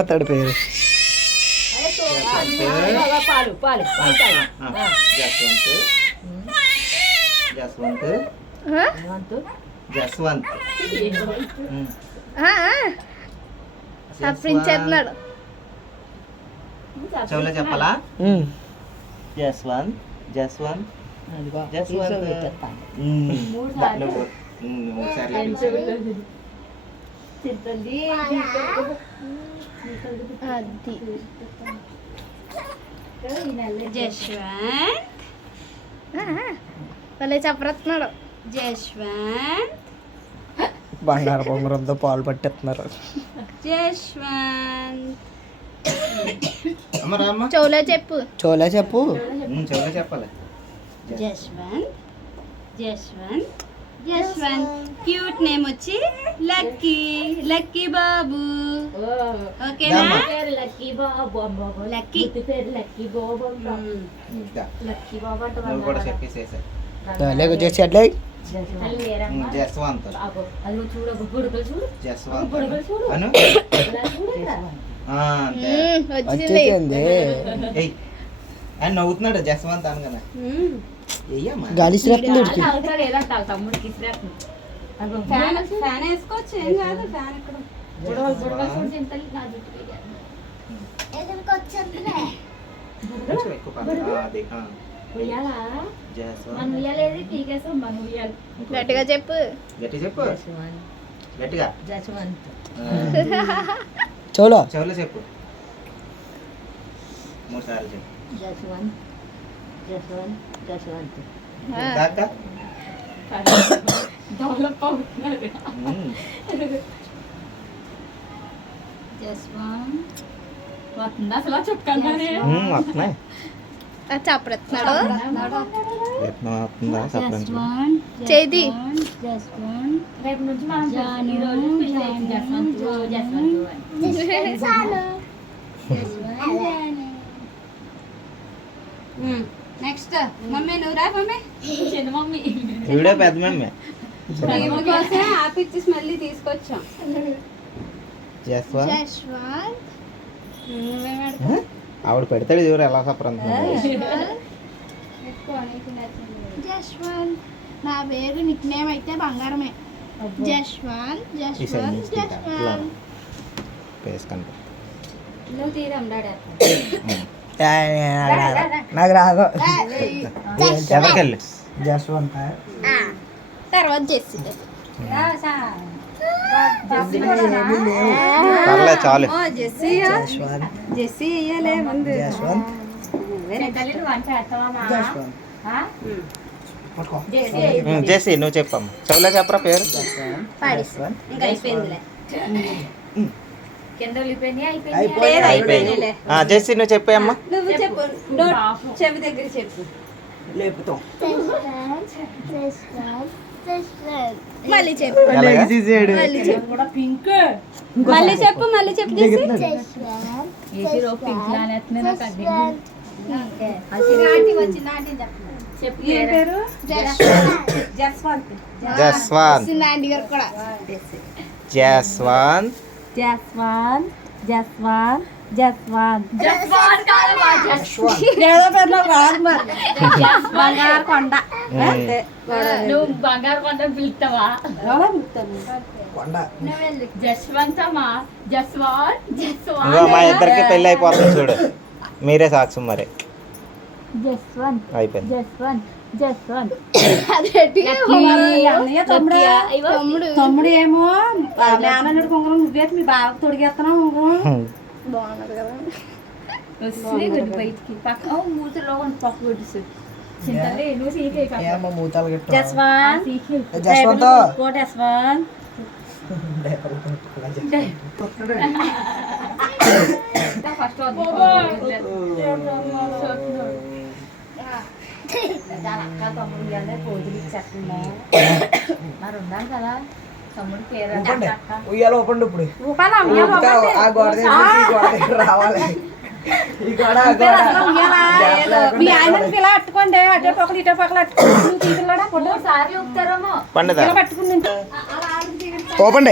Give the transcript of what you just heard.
అతడి పేరు చెప్తున్నాడు చెవులో చెప్పాలా? జస్వంత్ జస్వంత్ జస్వంత్ వాళ్ళే చెప్పరుతున్నాడు. జశ్వంత్ బంగారు బొంగరంతో పాలు పట్టేస్తున్నారు. జశ్వంత్ చెవులో చెప్పు. చోలే చెప్పు. చెవులో చెప్పాలి. జశ్వంత్ జశ్వంత్ జశ్వంత్ క్యూట్ నేమ్ వచ్చి లక్కీ లక్కీ బాబు. ఓకేనా? లక్కీ బాబు లక్కీ లక్కీ బాబు లక్కీ బాబు కూడా చెప్పేసేసా. లేకు చేసి అట్లే జస్వంత్ అది చూడు గుడుకలు చూడు జస్వంత్ గుడుకలు చూడు అను వచ్చేసింది. అని నవ్వుతున్నాడు జస్వంత్ అనగానే. గాలి శ్రేస్తుంది తమ్ముడికి ఫ్యాన్ ఫ్యాన్ వేసుకోవచ్చు, ఏం కాదు. ఫ్యాన్ ఇక్కడ గట్టిగా చెప్పు. గట్టి చెప్పు గట్టిగా. చోలో చెవులో చెప్పు. 3 సార్లు చెప్పు. దాకా అసలు చెప్పుకున్నానే వస్తున్నాయి. చెప్పరుతున్నాడు. జశ్వంత్ చేది జశ్వంత్ రేపు నుంచి నెక్స్ట్ మమ్మీ నువ్వు రా మమ్మీ. చిన్న మమ్మీ వీడియో పెద్ద మమ్మీ. కోసం ఆపిచ్చేసి మళ్ళీ తీసుకొచ్చాం. జస్వంత్ జశ్వంత్ ఆవిడ పెడతాడు చూడు ఎలా సపరం. జశ్వంత్ నా పేరు నిక్ నేమ్ అయితే బంగారమే. జశ్వంత్ జశ్వంత్ జశ్వంత్ వేసుకుంటా. నువ్వు తీరం డాడీ. నాకు రాదు. ఎవరికెళ్ళి జస్వంత్ తర్వాత చేసింది. పర్లేదు చాలు. జెస్సీ జస్వంత్ జెస్సీ ఇయ్యలే ముందు. జస్వంత్ జెస్సీ నువ్వు చెప్పమ్మా. చెవులో చెప్పరా పేరు. జస్వంత్ ఇంకా అయిపోయిందిలే. అయిపోయింది. జెస్సీ నువ్వు చెప్పేయమ్మా. నువ్వు చెప్పు. చెవి దగ్గర చెప్పు. లేపుతాం. మళ్ళీ చెప్పు. ఎలాగా? మళ్ళీ చెప్పు. మళ్ళీ చెప్పు మళ్ళీ చెప్పు జెస్సీ. ఏ పేరు? జస్వంత్ జస్వంత్ ఆంటీ గారు కూడా జస్వంత్ జస్వంత్ జస్వంత్ జస్వంత్ బంగారు కొండ. నువ్వు బంగారు కొండ పిలుస్తావా? కొండ జశ్వంతమా జస్వాన్ జస్వాన్ ఇంకో మా ఇద్దరికి పెళ్ళి అయిపోతుంది చూడు. మీరే సాక్ష్యం మరి. జస్వంత్ అయిపోయింది. జస్వంత్ జస్వంత్ తమ్ముడు తమ్ముడు ఏమో మేనల్లుడు కుంకురం నువ్వేసి మీ బావకు తొడిగేస్తున్నావు కుంకురం. బాగున్నది కదా. బయటికి పక్క మూతిలో పక్క కొట్టి ఏమో మూతాలు గట్ట జస్వంత్ జస్వంత్ కోట జస్వంత్ ఫస్ట్ అక్క తమ్ముడు పోతులు ఇచ్చేస్తున్నా మరి ఉండాలి కదా. తమ్ముడు పేరు ఉయ్యాల ఓపెన్ ఇప్పుడు ఆ గోడ దగ్గర రావాలి. ఈ గోడ మీ ఆయన పిల్ల అట్టుకోండి. అటే పక్కలు ఇటే పక్కలు అట్టుకోండి. సార్లు ఊపుతారేమో పండుగ పట్టుకుని ఓపెన్